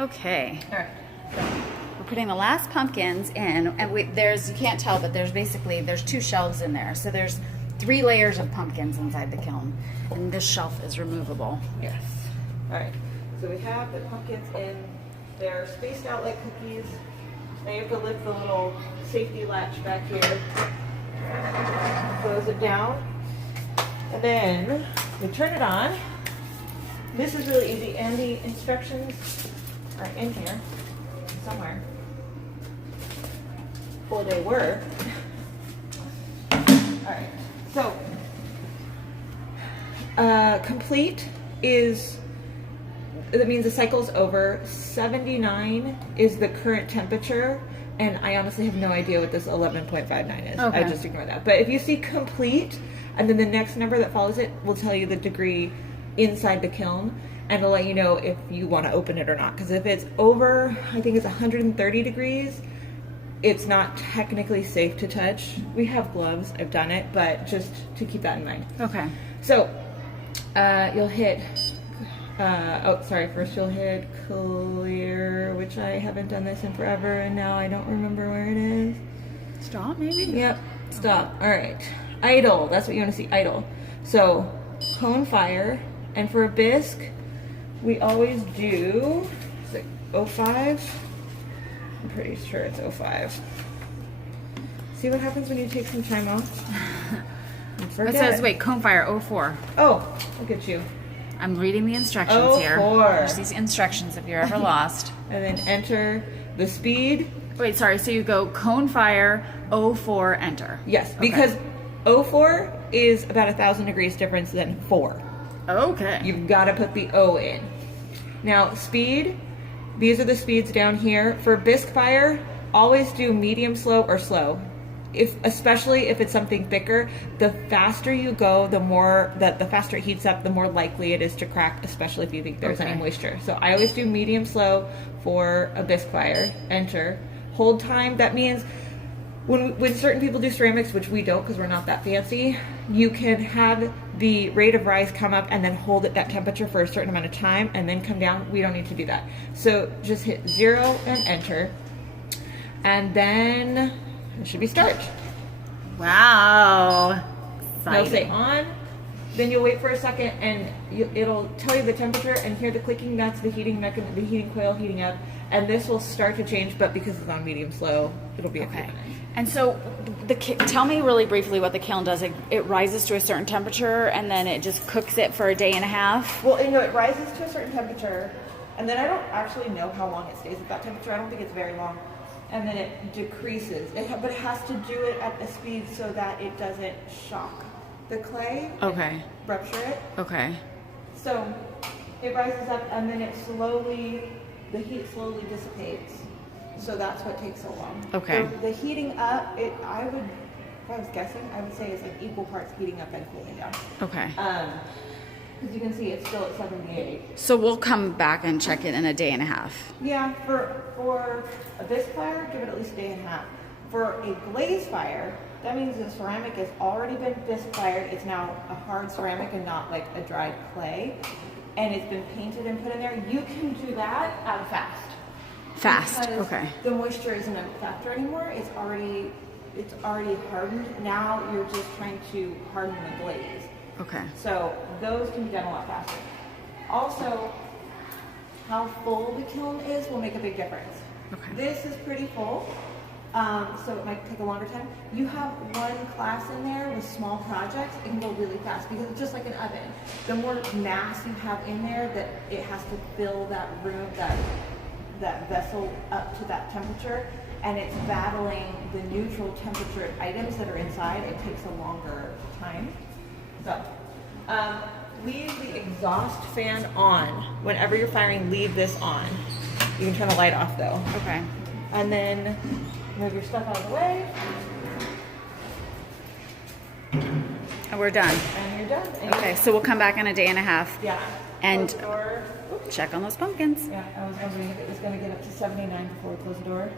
Okay. All right. We're putting the last pumpkins in, and you can't tell, but there's 2 shelves in there. So there's 3 layers of pumpkins inside the kiln, and this shelf is removable. Yes. All right. So we have the pumpkins in their spaced out like cookies. Now you have to lift the little safety latch back here, close it down, and then we turn it on. This is really easy, and the instructions are in here somewhere. Or they were. Alright, so complete that means the cycle's over. 79 is the current temperature, and I honestly have no idea what this 11.59 is. Okay. I just ignore that. But if you see complete, and then the next number that follows it will tell you the degree inside the kiln, and it'll let you know if you want to open it or not. Because if it's over, I think it's 130 degrees, it's not technically safe to touch. We have gloves, I've done it, but just to keep that in mind. Okay. So you'll hit, first you'll hit clear, which I haven't done this in forever, and now I don't remember where it is. Stop, maybe? Yep, stop. All right. Idle, that's what you want to see, idle. So cone fire, and for a bisque, we always do, is it 05? I'm pretty sure it's 05. See what happens when you take some time off? It says, wait, cone fire 04. Oh, look at you. I'm reading the instructions here. 04. There's these instructions if you're ever lost. And then enter the speed. Wait, sorry, so you go cone fire 04, enter. Yes, Okay. because 04 is about 1,000 degrees difference than 4. Okay. You've got to put the O in. Now, speed, these are the speeds down here. For bisque fire, always do medium slow or slow. Especially if it's something thicker, the faster you go, the faster it heats up, the more likely it is to crack, especially if you think there's any moisture. So I always do medium slow for a bisque fire. Enter. Hold time, that means when certain people do ceramics, which we don't because we're not that fancy, you can have the rate of rise come up and then hold at that temperature for a certain amount of time and then come down. We don't need to do that. So just hit 0 and enter. And then it should be start. Wow. It'll say on, then you'll wait for a second and it'll tell you the temperature and hear the clicking. That's the heating mechanism, the heating coil heating up. And this will start to change, but because it's on medium slow, it'll be okay. And so, tell me really briefly what the kiln does. It rises to a certain temperature, and then it just cooks it for a day and a half? Well, it rises to a certain temperature, and then I don't actually know how long it stays at that temperature. I don't think it's very long. And then it decreases. But it has to do it at the speed so that it doesn't shock the clay. Okay. Rupture it. Okay. So it rises up, and then the heat slowly dissipates. So that's what takes so long. Okay. The heating up, if I was guessing, I would say it's like equal parts heating up and cooling down. Okay. Because you can see it's still at 78. So we'll come back and check it in a day and a half. Yeah, for a bisque fire, give it at least a day and a half. For a glaze fire, that means the ceramic has already been bisque fired. It's now a hard ceramic and not like a dried clay. And it's been painted and put in there. You can do that out of fast. Fast, Because okay. the moisture isn't a factor anymore. It's already hardened. Now you're just trying to harden the glaze. Okay. So those can be done a lot faster. Also, how full the kiln is will make a big difference. Okay. This is pretty full, so it might take a longer time. You have one class in there with small projects, it can go really fast because it's just like an oven. The more mass you have in there, that it has to fill that room, that vessel up to that temperature, and it's battling the neutral temperature items that are inside. It takes a longer time. So, leave the exhaust fan on. Whenever you're firing, leave this on. You can turn the light off though. Okay. And then move your stuff out of the way. And we're done. And you're done. And Okay, so we'll come back in a day and a half. Yeah. And close the door. check on those pumpkins. Yeah, I was wondering if it was going to get up to 79 before we close the door.